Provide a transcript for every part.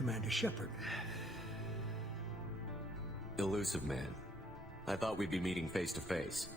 Commander Shepard. Elusive Man. I thought we'd be meeting face to face.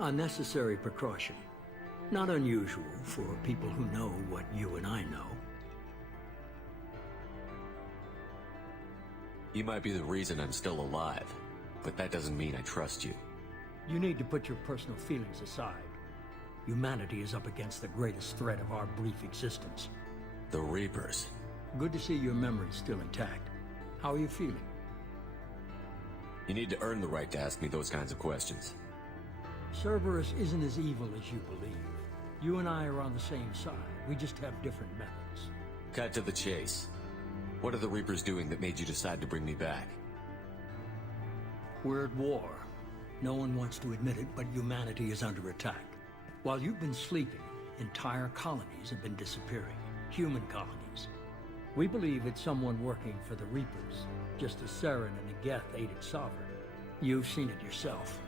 A necessary precaution. Not unusual for people who know what you and I know. You might be the reason I'm still alive, but that doesn't mean I trust you. You need to put your personal feelings aside. Humanity is up against the greatest threat of our brief existence. The Reapers. Good to see your memory's still intact. How are you feeling? You need to earn the right to ask me those kinds of questions. Cerberus isn't as evil as you believe. You and I are on the same side. We just have different methods. Cut to the chase. What are the Reapers doing that made you decide to bring me back? We're at war. No one wants to admit it, but humanity is under attack. While you've been sleeping, entire colonies have been disappearing. Human colonies. We believe it's someone working for the Reapers, just as Saren and Geth aided Sovereign. You've seen it yourself.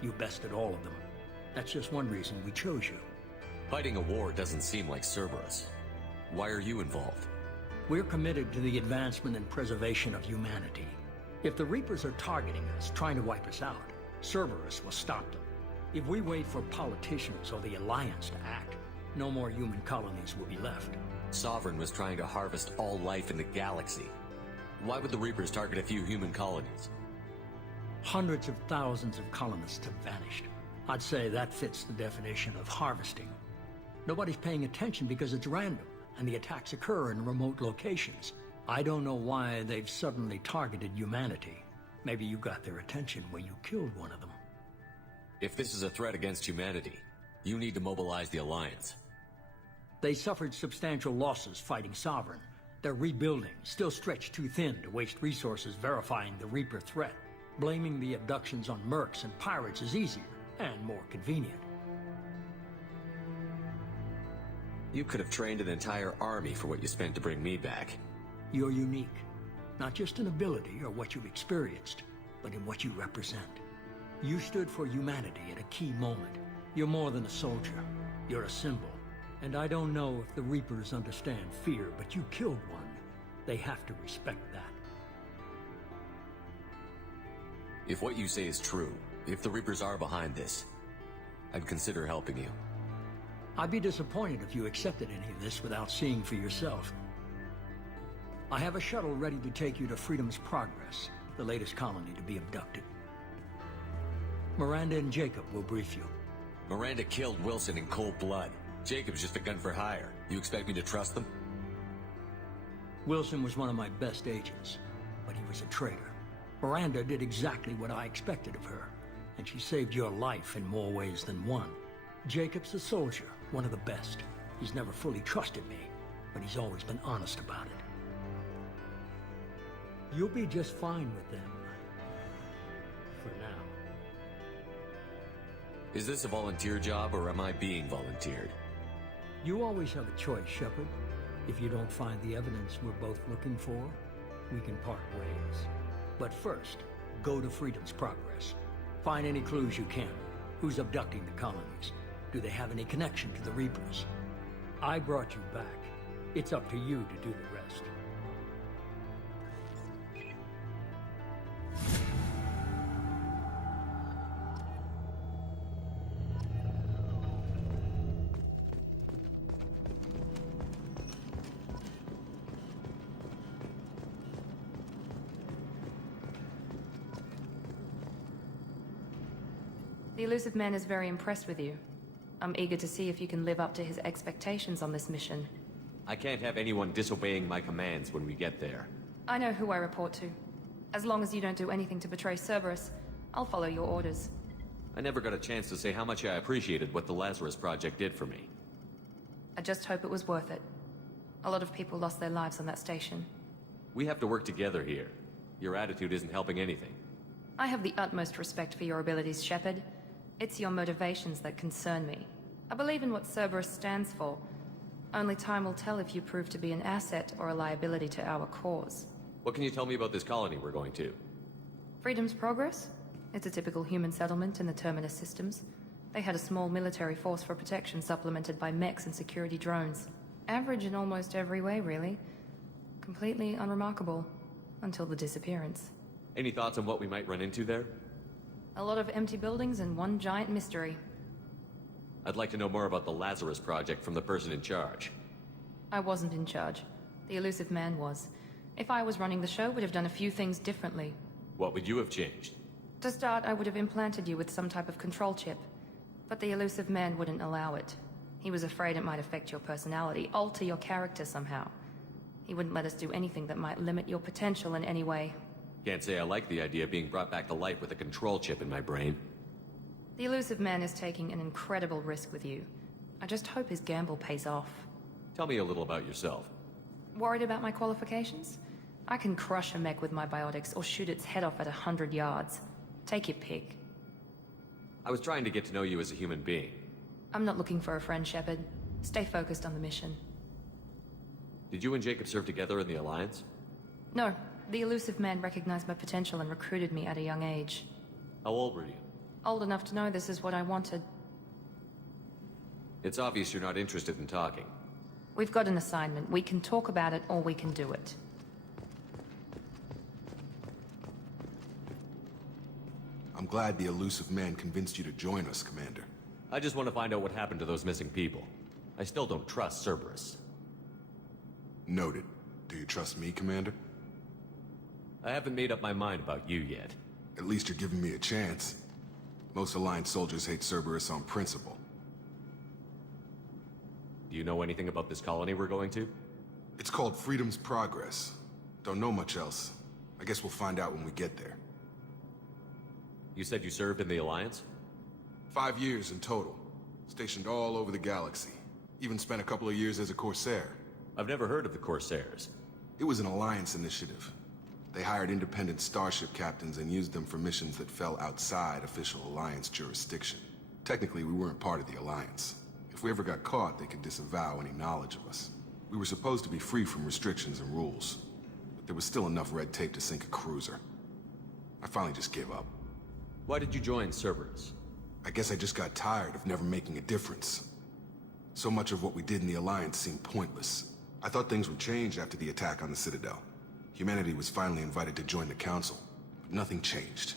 You bested all of them. That's just one reason we chose you. Fighting a war doesn't seem like Cerberus. Why are you involved? We're committed to the advancement and preservation of humanity. If the Reapers are targeting us, trying to wipe us out, Cerberus will stop them. If we wait for politicians or the Alliance to act, no more human colonies will be left. Sovereign was trying to harvest all life in the galaxy. Why would the Reapers target a few human colonies? Hundreds of thousands of colonists have vanished. I'd say that fits the definition of harvesting. Nobody's paying attention because it's random, and the attacks occur in remote locations. I don't know why they've suddenly targeted humanity. Maybe you got their attention when you killed one of them. If this is a threat against humanity, you need to mobilize the Alliance. They suffered substantial losses fighting Sovereign. They're rebuilding, still stretched too thin to waste resources verifying the Reaper threat. Blaming the abductions on mercs and pirates is easier and more convenient. You could have trained an entire army for what you spent to bring me back. You're unique, not just in ability or what you've experienced, but in what you represent. You stood for humanity at a key moment. You're more than a soldier. You're a symbol. And I don't know if the Reapers understand fear, but you killed one. They have to respect that. If what you say is true, if the Reapers are behind this, I'd consider helping you. I'd be disappointed if you accepted any of this without seeing for yourself. I have a shuttle ready to take you to Freedom's Progress, the latest colony to be abducted. Miranda and Jacob will brief you. Miranda killed Wilson in cold blood. Jacob's just a gun for hire. You expect me to trust them? Wilson was one of my best agents, but he was a traitor. Miranda did exactly what I expected of her, and she saved your life in more ways than one. Jacob's a soldier, one of the best. He's never fully trusted me, but he's always been honest about it. You'll be just fine with them. For now. Is this a volunteer job, or am I being volunteered? You always have a choice, Shepard. If you don't find the evidence we're both looking for, we can part ways. But first, go to Freedom's Progress. Find any clues you can. Who's abducting the colonies? Do they have any connection to the Reapers? I brought you back. It's up to you to do the rest. The Elusive Man is very impressed with you. I'm eager to see if you can live up to his expectations on this mission. I can't have anyone disobeying my commands when we get there. I know who I report to. As long as you don't do anything to betray Cerberus, I'll follow your orders. I never got a chance to say how much I appreciated what the Lazarus Project did for me. I just hope it was worth it. A lot of people lost their lives on that station. We have to work together here. Your attitude isn't helping anything. I have the utmost respect for your abilities, Shepard. It's your motivations that concern me. I believe in what Cerberus stands for. Only time will tell if you prove to be an asset or a liability to our cause. What can you tell me about this colony we're going to? Freedom's Progress? It's a typical human settlement in the Terminus systems. They had a small military force for protection supplemented by mechs and security drones. Average in almost every way, really. Completely unremarkable. Until the disappearance. Any thoughts on what we might run into there? A lot of empty buildings and one giant mystery. I'd like to know more about the Lazarus Project from the person in charge. I wasn't in charge. The Elusive Man was. If I was running the show, would have done a few things differently. What would you have changed? To start, I would have implanted you with some type of control chip. But the Elusive Man wouldn't allow it. He was afraid it might affect your personality, alter your character somehow. He wouldn't let us do anything that might limit your potential in any way. Can't say I like the idea of being brought back to life with a control chip in my brain. The Elusive Man is taking an incredible risk with you. I just hope his gamble pays off. Tell me a little about yourself. Worried about my qualifications? I can crush a mech with my biotics or shoot its head off at 100 yards. Take your pick. I was trying to get to know you as a human being. I'm not looking for a friend, Shepard. Stay focused on the mission. Did you and Jacob serve together in the Alliance? No, the Elusive Man recognized my potential and recruited me at a young age. How old were you? Old enough to know this is what I wanted. It's obvious you're not interested in talking. We've got an assignment. We can talk about it or we can do it. I'm glad the Elusive Man convinced you to join us, Commander. I just want to find out what happened to those missing people. I still don't trust Cerberus. Noted. Do you trust me, Commander? I haven't made up my mind about you yet. At least you're giving me a chance. Most Alliance soldiers hate Cerberus on principle. Do you know anything about this colony we're going to? It's called Freedom's Progress. Don't know much else. I guess we'll find out when we get there. You said you served in the Alliance? 5 years in total. Stationed all over the galaxy. Even spent a couple of years as a Corsair. I've never heard of the Corsairs. It was an Alliance initiative. They hired independent starship captains and used them for missions that fell outside official Alliance jurisdiction. Technically, we weren't part of the Alliance. If we ever got caught, they could disavow any knowledge of us. We were supposed to be free from restrictions and rules, but there was still enough red tape to sink a cruiser. I finally just gave up. Why did you join Cerberus? I guess I just got tired of never making a difference. So much of what we did in the Alliance seemed pointless. I thought things would change after the attack on the Citadel. Humanity was finally invited to join the Council, but nothing changed.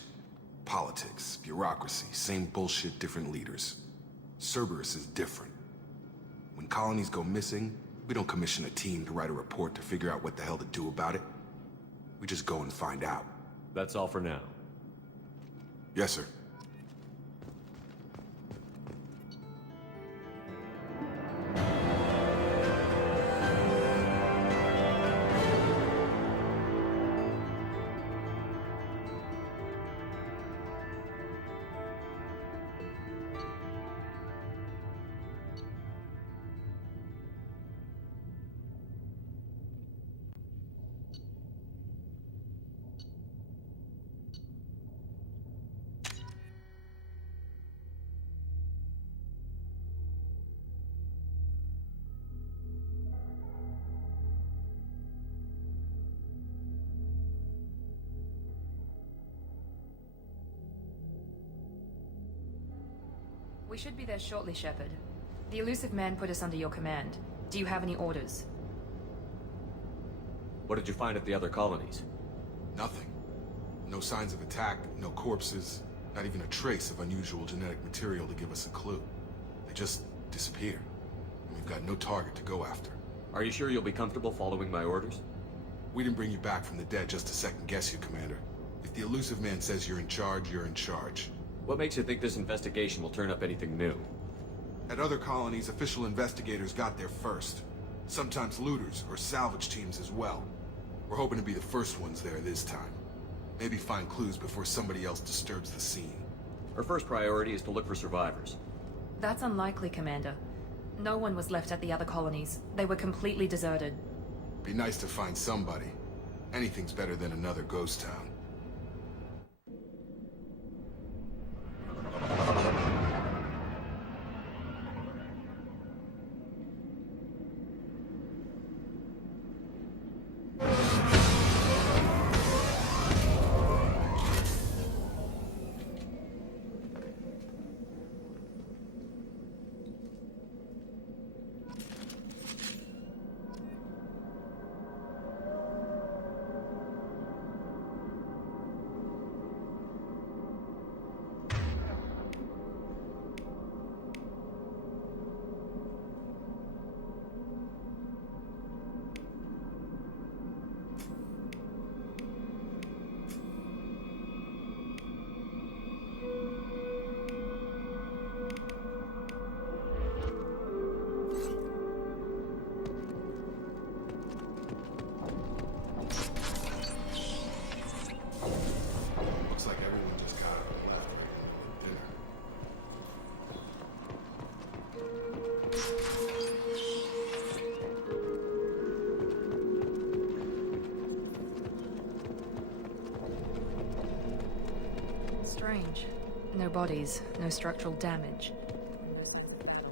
Politics, bureaucracy, same bullshit, different leaders. Cerberus is different. When colonies go missing, we don't commission a team to write a report to figure out what the hell to do about it. We just go and find out. That's all for now. Yes, sir. We should be there shortly, Shepard. The Elusive Man put us under your command. Do you have any orders? What did you find at the other colonies? Nothing. No signs of attack, no corpses, not even a trace of unusual genetic material to give us a clue. They just disappear. And we've got no target to go after. Are you sure you'll be comfortable following my orders? We didn't bring you back from the dead just to second guess you, Commander. If the Elusive Man says you're in charge, you're in charge. What makes you think this investigation will turn up anything new? At other colonies, official investigators got there first. Sometimes looters or salvage teams as well. We're hoping to be the first ones there this time. Maybe find clues before somebody else disturbs the scene. Our first priority is to look for survivors. That's unlikely, Commander. No one was left at the other colonies. They were completely deserted. Be nice to find somebody. Anything's better than another ghost town. Strange. No bodies, no structural damage. No signs of battle.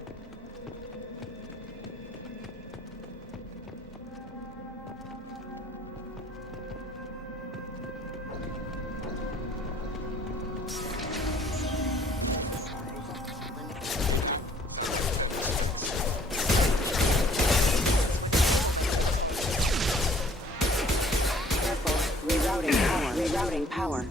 Rerouting power.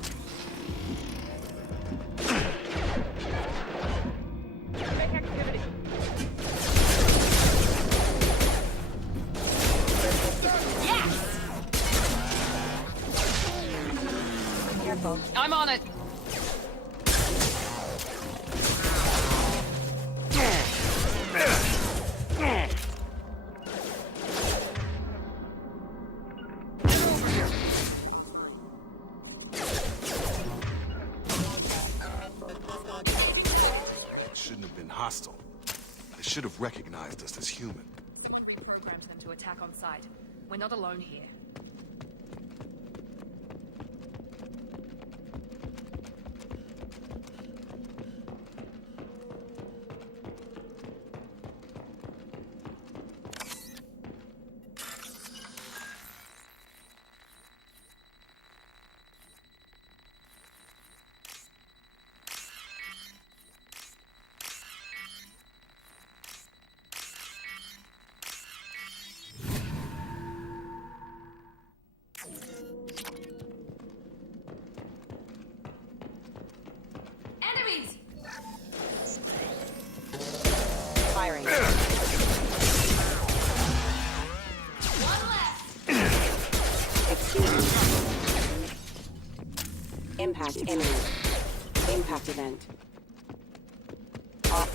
Careful. I'm on it! Shouldn't have been hostile. They should have recognized us as human. Programmed them to attack on sight. We're not alone here. Enemies! Firing. One left! Excuse me. Impact imminent. Impact event. Off.